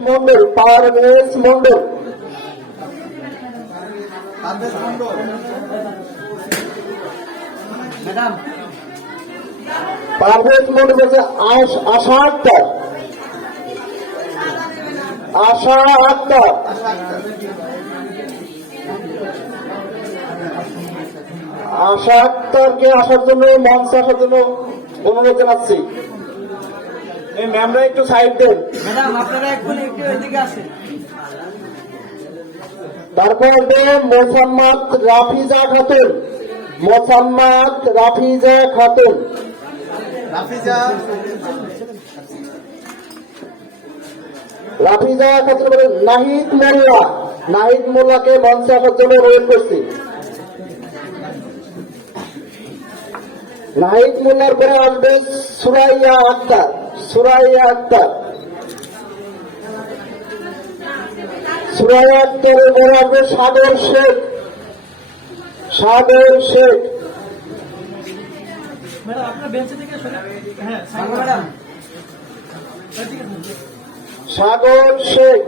মন্ডল, পারভেজ মন্ডল, পারভেজ মন্ডল বলছে আশা আক্তার, আশা আক্তার, আশা আক্তারকে আসার জন্য মঞ্চে আসার জন্য অনুরোধ জানাচ্ছি। এই ম্যামরা একটু সাইড দেন। ম্যাডাম আপনারা একটু এদিকে আসেন। তারপর মোসাম্মদ রাফিজা খাতুন, মোসাম্মদ রাফিজা খাতুন, রাফিজা খাতুন বলে নাহিদ মোল্লা, নাহিদ মোল্লাকে মঞ্চে আসার জন্য অনুরোধ করছি। নাহিদ মোল্লার পরে আসবে সুরাইয়া আক্তার, সুরাইয়া আক্তার, সুরাইয়া আক্তারের পরে আসবে সাগর শেখ, সাগর শেখ, ম্যাডাম আপনার বেঞ্চে থেকে হ্যাঁ ম্যাডাম সাগর শেখ,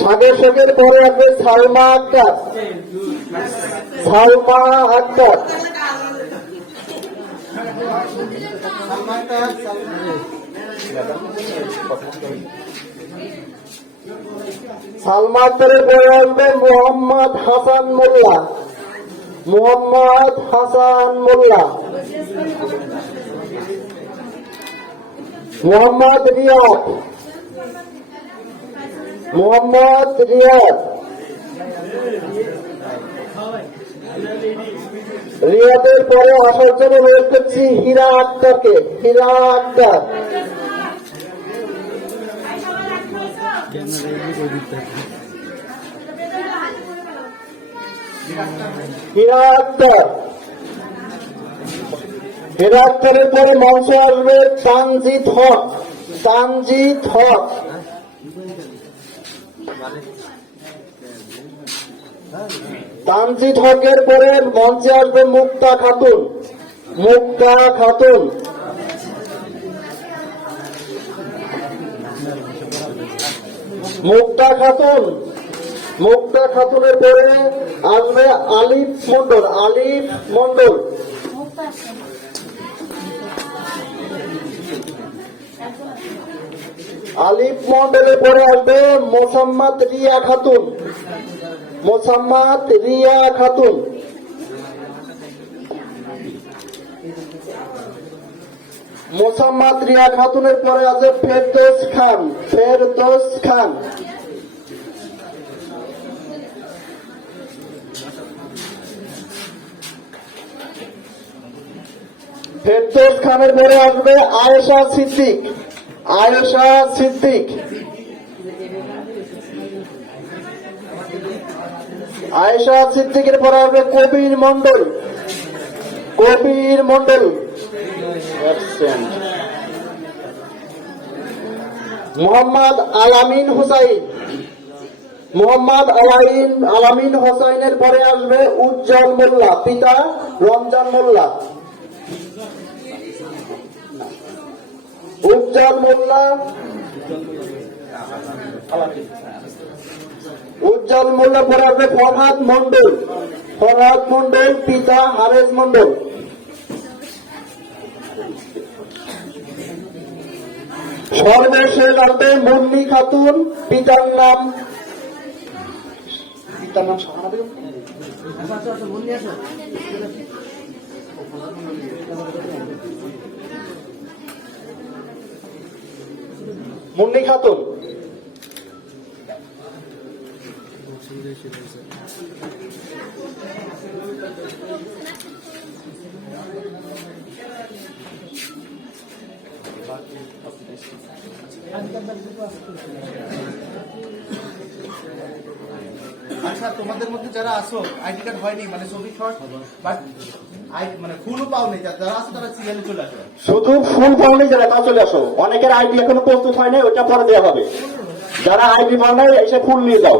সাগর শেখের পরে আসবে সালমা আক্তার, সালমা আক্তার, সালমা আক্তারের পরে আসবে মোহাম্মদ হাসান মোল্লা, মোহাম্মদ হাসান মোল্লা, মোহাম্মদ রিয়াদ, মোহাম্মদ রিয়াদ, রিয়াদের পরে আসার জন্য অনুরোধ করছি হীরা আক্তারকে, হীরা আক্তার, হীরা আক্তার, হীরা আক্তারের পরে মঞ্চে আসবে তানজিদ হক, তানজিদ হক, তানজিদ হকের পরে মঞ্চে আসবে মুক্তা খাতুন, মুক্তা খাতুন, মুক্তা খাতুন, মুক্তা খাতুনের পরে আসবে আলিফ মন্ডল, আলিফ মন্ডল, আলিফ মন্ডলের পরে আসবে মোসাম্মদ রিয়া খাতুন, মোসাম্মদ রিয়া খাতুন, মোসাম্মদ রিয়া খাতুনের পরে আছে ফেরদৌস খান, ফেরদৌস খান, ফেরদৌস খানের পরে আসবে আয়েশা সিদ্দিক, আয়েশা সিদ্দিক, আয়েশা সিদ্দিকের পরে আসবে কবির মন্ডল, কবির মন্ডল, মোহাম্মদ আলামিন হুসাইন, মোহাম্মদ আলামিন হোসাইনের পরে আসবে উজ্জ্বল মোল্লা, পিতা রমজান মোল্লা, উজ্জ্বল মোল্লা, উজ্জ্বল মোল্লা পরে আসবে ফরহাদ মন্ডল, ফরহাদ মন্ডল, পিতা হারেজ মন্ডল, সর্বশেষ আসবে মুন্নি খাতুন, পিতার নাম মুন্নি খাতুন, আচ্ছা তোমাদের মধ্যে যারা আসো আইডি কার্ড হয়নি মানে ছবি শর্ট বাট মানে ফুলও পাওনি, যারা আসো তারা সিএল চলে আসো, শুধু ফুল পাওনি যারা তা চলে আসো, অনেকের আইডি এখনো প্রস্তুত হয়নি, ওইটা পরে দেওয়া হবে, যারা আইডি পাও নাই এসে ফুল নিয়ে যাও।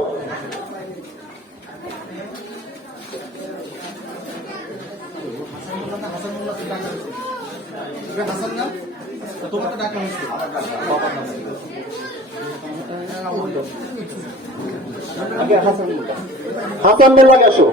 হাসান না তো তোমার তো ডাকা হয়েছে হাসান মোল্লা গেছো